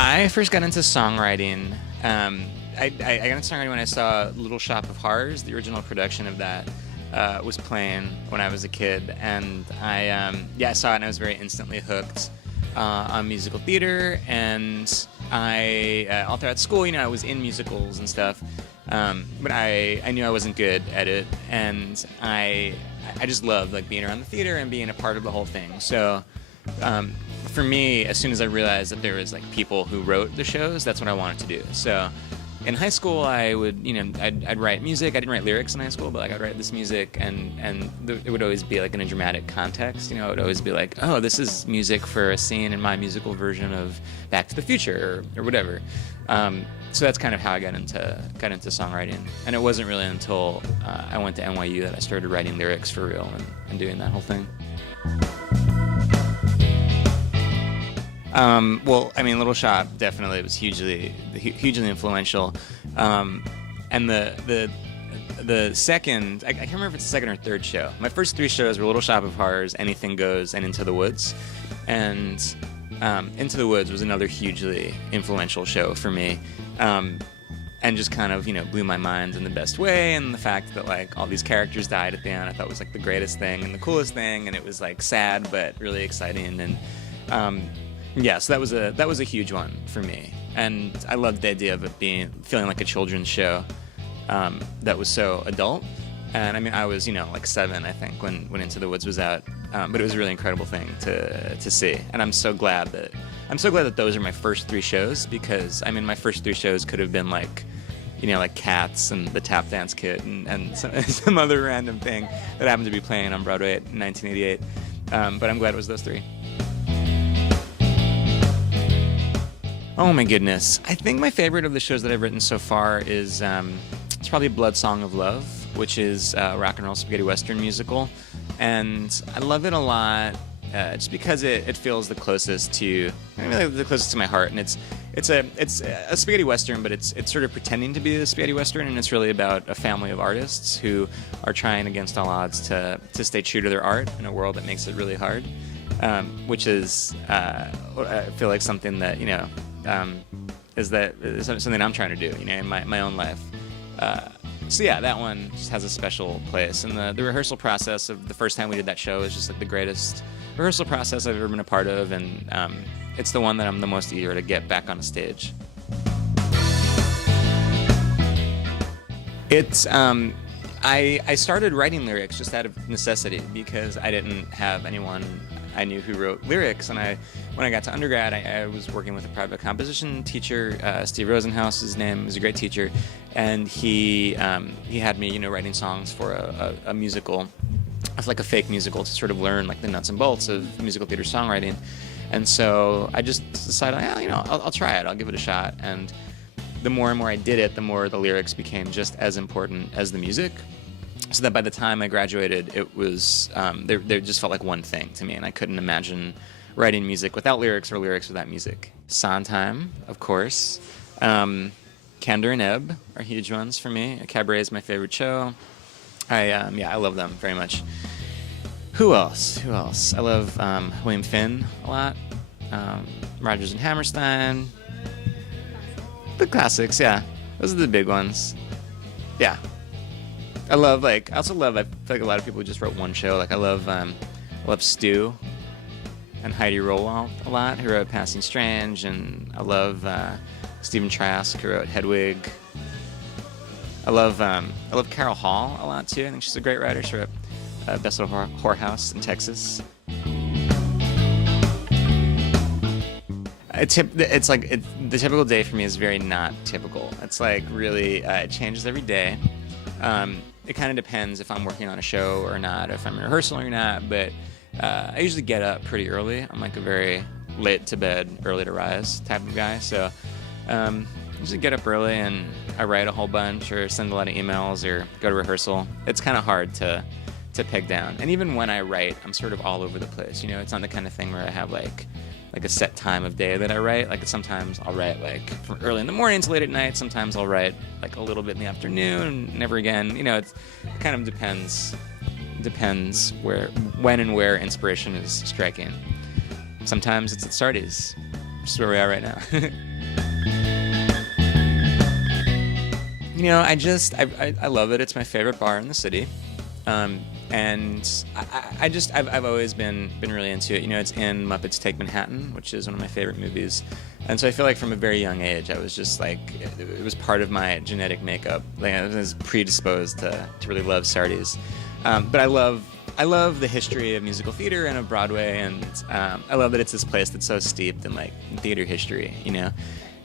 I first got into songwriting. I got into songwriting when I saw Little Shop of Horrors. The original production of that was playing when I was a kid, and I saw it and I was very instantly hooked on musical theater. And I all throughout school, I was in musicals and stuff, but I knew I wasn't good at it, and I just loved like being around the theater and being a part of the whole thing. So. For me, as soon as I realized that there was like people who wrote the shows, that's what I wanted to do. So in high school, I would, I'd write music. I didn't write lyrics in high school, but like I'd write this music, and it would always be like in a dramatic context. It would always be like, oh, this is music for a scene in my musical version of Back to the Future or whatever. So that's kind of how I got into songwriting. And it wasn't really until I went to NYU that I started writing lyrics for real and doing that whole thing. Little Shop definitely was hugely influential. And the second, I can't remember if it's the second or third show. My first three shows were Little Shop of Horrors, Anything Goes, and Into the Woods. And Into the Woods was another hugely influential show for me. And just kind of, blew my mind in the best way. And the fact that like all these characters died at the end, I thought was like the greatest thing and the coolest thing. And it was like sad but really exciting. And so that was a huge one for me, and I loved the idea of it feeling like a children's show that was so adult. And I mean, I was like 7, I think, when Into the Woods was out, but it was a really incredible thing to see. And I'm so glad that those are my first 3 shows, because I mean, my first 3 shows could have been like like Cats and the Tap Dance Kid and some other random thing that happened to be playing on Broadway in 1988. But I'm glad it was those 3. Oh my goodness. I think my favorite of the shows that I've written so far is it's probably Blood Song of Love, which is a rock and roll spaghetti western musical. And I love it a lot just because it feels the closest to my heart. And it's a spaghetti western, but it's sort of pretending to be a spaghetti western, and it's really about a family of artists who are trying against all odds to stay true to their art in a world that makes it really hard. Which is I feel like something that is something I'm trying to do, in my own life. So yeah, that one just has a special place. And the rehearsal process of the first time we did that show is just like the greatest rehearsal process I've ever been a part of, and it's the one that I'm the most eager to get back on a stage. It's I started writing lyrics just out of necessity, because I didn't have anyone I knew who wrote lyrics. And when I got to undergrad, I was working with a private composition teacher, Steve Rosenhaus, his name. He was a great teacher, and he had me writing songs for a musical, like a fake musical, to sort of learn like the nuts and bolts of musical theater songwriting. And so I just decided, I'll try it, I'll give it a shot. And the more and more I did it, the more the lyrics became just as important as the music. So that by the time I graduated, it was they just felt like one thing to me, and I couldn't imagine writing music without lyrics or lyrics without music. Sondheim, of course. Kander and Ebb are huge ones for me. Cabaret is my favorite show. I love them very much. Who else? I love William Finn a lot. Rodgers and Hammerstein. The classics, yeah. Those are the big ones. Yeah. I feel like a lot of people just wrote one show. Like I love Stu and Heidi Rowell a lot, who wrote Passing Strange, and I love Stephen Trask, who wrote Hedwig. I love Carol Hall a lot too. I think she's a great writer. She wrote Best Little Whorehouse in Texas. It's like the typical day for me is very not typical. It's like really it changes every day. It kind of depends if I'm working on a show or not, if I'm in rehearsal or not, but I usually get up pretty early. I'm like a very late to bed, early to rise type of guy, so I usually get up early and I write a whole bunch or send a lot of emails or go to rehearsal. It's kind of hard to peg down. And even when I write, I'm sort of all over the place. It's not the kind of thing where I have like a set time of day that I write. Like sometimes I'll write like from early in the morning to late at night. Sometimes I'll write like a little bit in the afternoon, never again. It kind of depends when and where inspiration is striking. Sometimes it's at Sardi's. just where we are right now. I love it. It's my favorite bar in the city. And I've always been really into it. It's in Muppets Take Manhattan, which is one of my favorite movies. And so I feel like from a very young age, I was just like, it was part of my genetic makeup. Like I was predisposed to really love Sardi's. But I love the history of musical theater and of Broadway, and I love that it's this place that's so steeped in like theater history,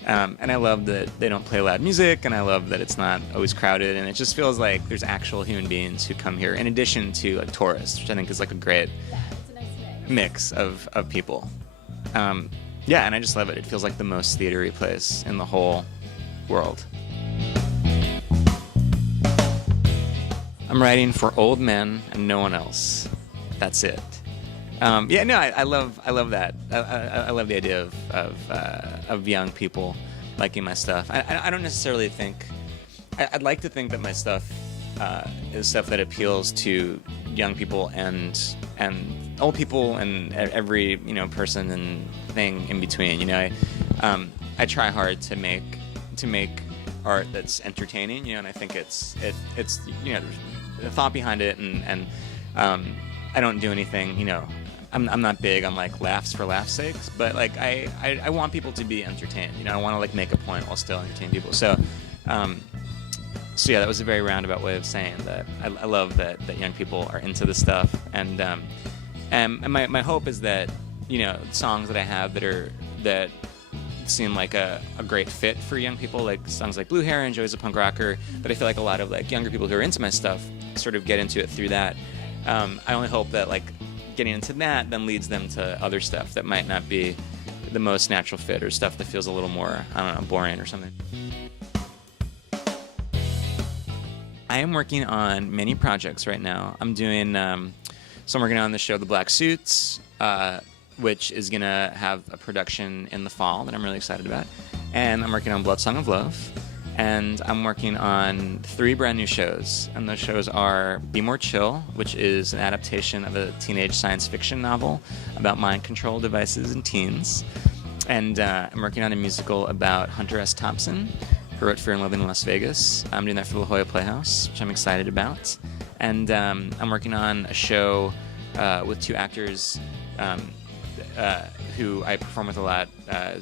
and I love that they don't play loud music, and I love that it's not always crowded, and it just feels like there's actual human beings who come here in addition to like tourists, which I think is like a great mix of people. Yeah, and I just love it. It feels like the most theatery place in the whole world. I'm writing for old men and no one else. That's it. I love that. I love the idea of young people liking my stuff. I don't necessarily think. I'd like to think that my stuff is stuff that appeals to young people and old people and every person and thing in between. I try hard to make art that's entertaining. And I think it's the thought behind it, and I don't do anything. I'm not big on like laughs for laughs' sakes, but like I want people to be entertained. I want to like make a point while still entertain people. So yeah, that was a very roundabout way of saying that I love that young people are into this stuff, and my hope is that songs that I have that seem like a great fit for young people, like songs like Blue Heron, Joey's a Punk Rocker, but I feel like a lot of like younger people who are into my stuff sort of get into it through that. I only hope that like getting into that then leads them to other stuff that might not be the most natural fit, or stuff that feels a little more, I don't know, boring or something. I am working on many projects right now. I'm doing, so I'm working on the show The Black Suits, which is going to have a production in the fall that I'm really excited about. And I'm working on Blood Song of Love. And I'm working on 3 brand new shows. And those shows are Be More Chill, which is an adaptation of a teenage science fiction novel about mind control devices in teens. And I'm working on a musical about Hunter S. Thompson, who wrote Fear and Loathing in Las Vegas. I'm doing that for the La Jolla Playhouse, which I'm excited about. And I'm working on a show with 2 actors who I perform with a lot,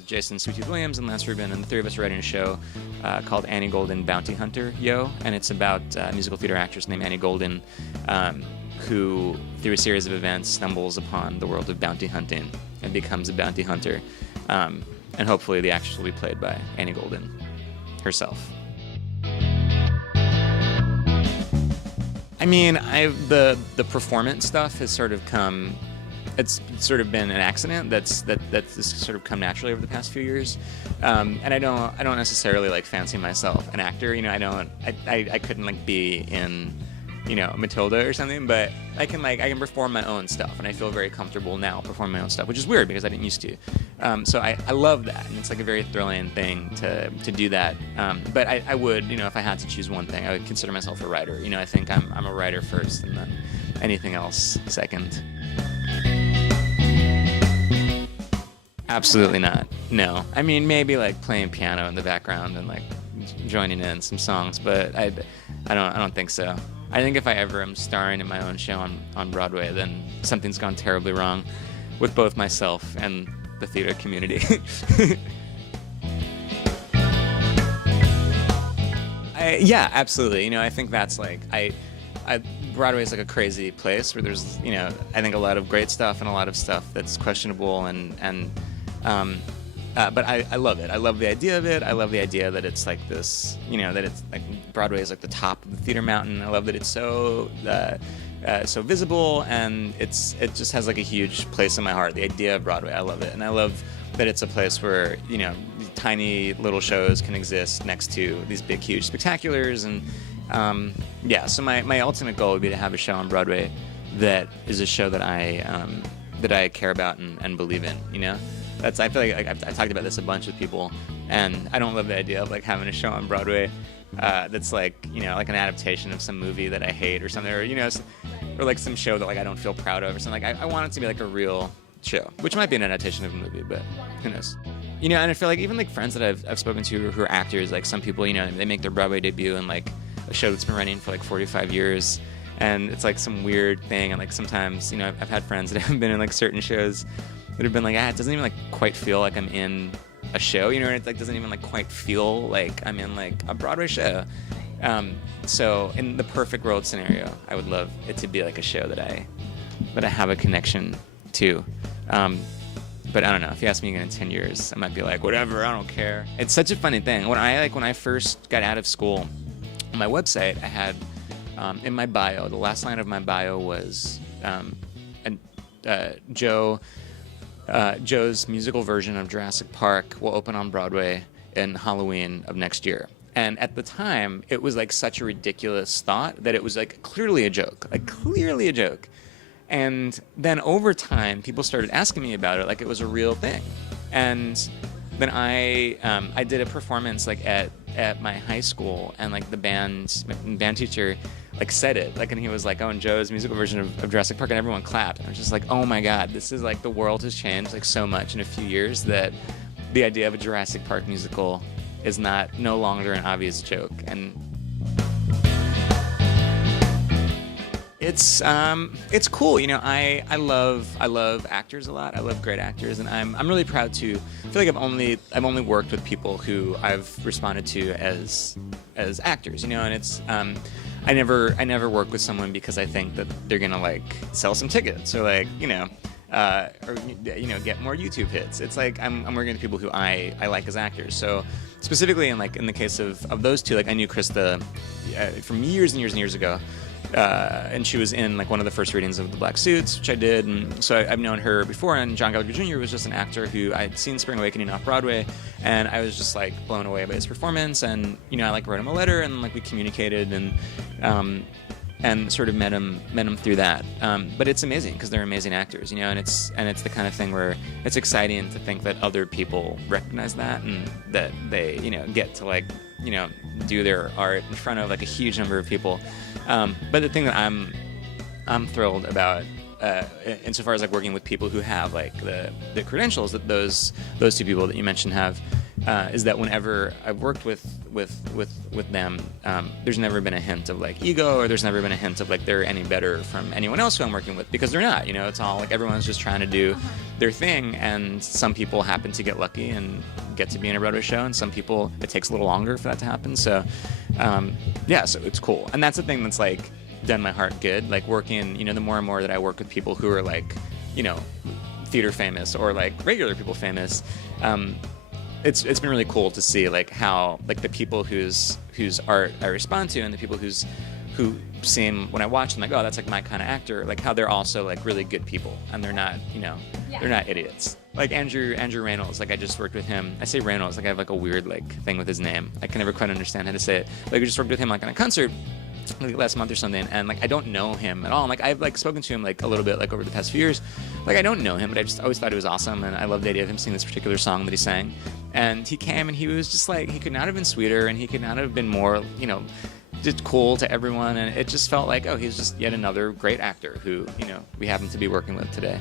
Jason Sweet Tooth Williams and Lance Rubin, and the 3 of us are writing a show called Annie Golden Bounty Hunter Yo, and it's about a musical theater actress named Annie Golden who, through a series of events, stumbles upon the world of bounty hunting and becomes a bounty hunter. And hopefully the actress will be played by Annie Golden herself. I mean, the performance stuff has sort of come. It's sort of been an accident that's sort of come naturally over the past few years, and I don't necessarily like fancy myself an actor. I couldn't like be in Matilda or something, but I can perform my own stuff, and I feel very comfortable now performing my own stuff, which is weird because I didn't used to. So I love that, and it's like a very thrilling thing to do that. But I would, if I had to choose one thing, I would consider myself a writer. I think I'm a writer first, and then anything else second. Absolutely not. No. I mean, maybe like playing piano in the background and like joining in some songs, but I don't think so. I think if I ever am starring in my own show on Broadway, then something's gone terribly wrong with both myself and the theater community. Yeah, absolutely. I think that's like Broadway is like a crazy place where there's I think a lot of great stuff and a lot of stuff that's questionable, but I love it. I love the idea of it. I love the idea that it's like this, that it's like Broadway is like the top of the theater mountain. I love that it's so visible, and it just has like a huge place in my heart. The idea of Broadway, I love it, and I love that it's a place where tiny little shows can exist next to these big, huge spectaculars, and so my ultimate goal would be to have a show on Broadway that is a show that I care about and believe in. I feel like I talked about this a bunch with people, and I don't love the idea of like having a show on Broadway that's like like an adaptation of some movie that I hate or something, or like some show that like I don't feel proud of or something. Like I want it to be like a real show, which might be an adaptation of a movie, but who knows. You know, and I feel like even like friends that I've spoken to who are actors, like some people, you know, they make their Broadway debut in like a show that's been running for like 45 years, and it's like some weird thing. And like sometimes, you know, I've had friends that have been in like certain shows that have been like, it doesn't even like quite feel like I'm in a show, you know, and it like doesn't even like quite feel like I'm in like a Broadway show. So in the perfect world scenario, I would love it to be like a show that I have a connection to. But I don't know, if you ask me again in 10 years, I might be like, whatever, I don't care. It's such a funny thing. When I first got out of school, on my website, I had in my bio, the last line of my bio was Joe's musical version of Jurassic Park will open on Broadway in Halloween of next year. And at the time, it was like such a ridiculous thought that it was like clearly a joke. And then over time, people started asking me about it like it was a real thing. And then I did a performance like at my high school, and like the band teacher like said it, like, and he was like, oh, and Joe's musical version of Jurassic Park, and everyone clapped. And I was just like, oh my God, this is like, the world has changed like so much in a few years that the idea of a Jurassic Park musical is no longer an obvious joke. And it's cool, you know. I love actors a lot. I love great actors, and I'm really proud to feel like I've only worked with people who I've responded to as actors, you know. And it's I never work with someone because I think that they're gonna like sell some tickets or like, you know, or you know, get more YouTube hits. It's like I'm working with people who I like as actors. So specifically in the case of those two, like I knew Krysta from years and years and years ago. And she was in like one of the first readings of The Black Suits, which I did, and so I've known her before. And John Gallagher Jr. was just an actor who I'd seen Spring Awakening off Broadway, and I was just like blown away by his performance. And you know, I like wrote him a letter, and like we communicated, and sort of met him through that. But it's amazing because they're amazing actors, you know, and it's the kind of thing where it's exciting to think that other people recognize that, and that they, you know, get to like, you know, do their art in front of like a huge number of people. But the thing that I'm thrilled about, insofar as like working with people who have like the credentials that those two people that you mentioned have, is that whenever I've worked with them, there's never been a hint of like ego, or there's never been a hint of like they're any better from anyone else who I'm working with, because they're not. You know, it's all like everyone's just trying to do their thing, and some people happen to get lucky and get to be in a Broadway show, and some people it takes a little longer for that to happen. So yeah, so it's cool, and that's the thing that's like done my heart good. Like working, you know, the more and more that I work with people who are like, you know, theater famous or like regular people famous, it's been really cool to see like how like the people whose art I respond to, and the people who seem, when I watch them, like, oh, that's like my kind of actor, like how they're also like really good people, and they're not, you know, they're not idiots. Like Andrew Reynolds, like I just worked with him. I say Reynolds, like I have like a weird like thing with his name. I can never quite understand how to say it. Like I just worked with him like on a concert like last month or something, and like I don't know him at all. And, like I've like spoken to him like a little bit like over the past few years. Like I don't know him, but I just always thought it was awesome, and I love the idea of him singing this particular song that he sang. And he came, and he was just like, he could not have been sweeter, and he could not have been more, you know, just cool to everyone. And it just felt like, oh, he's just yet another great actor who, you know, we happen to be working with today.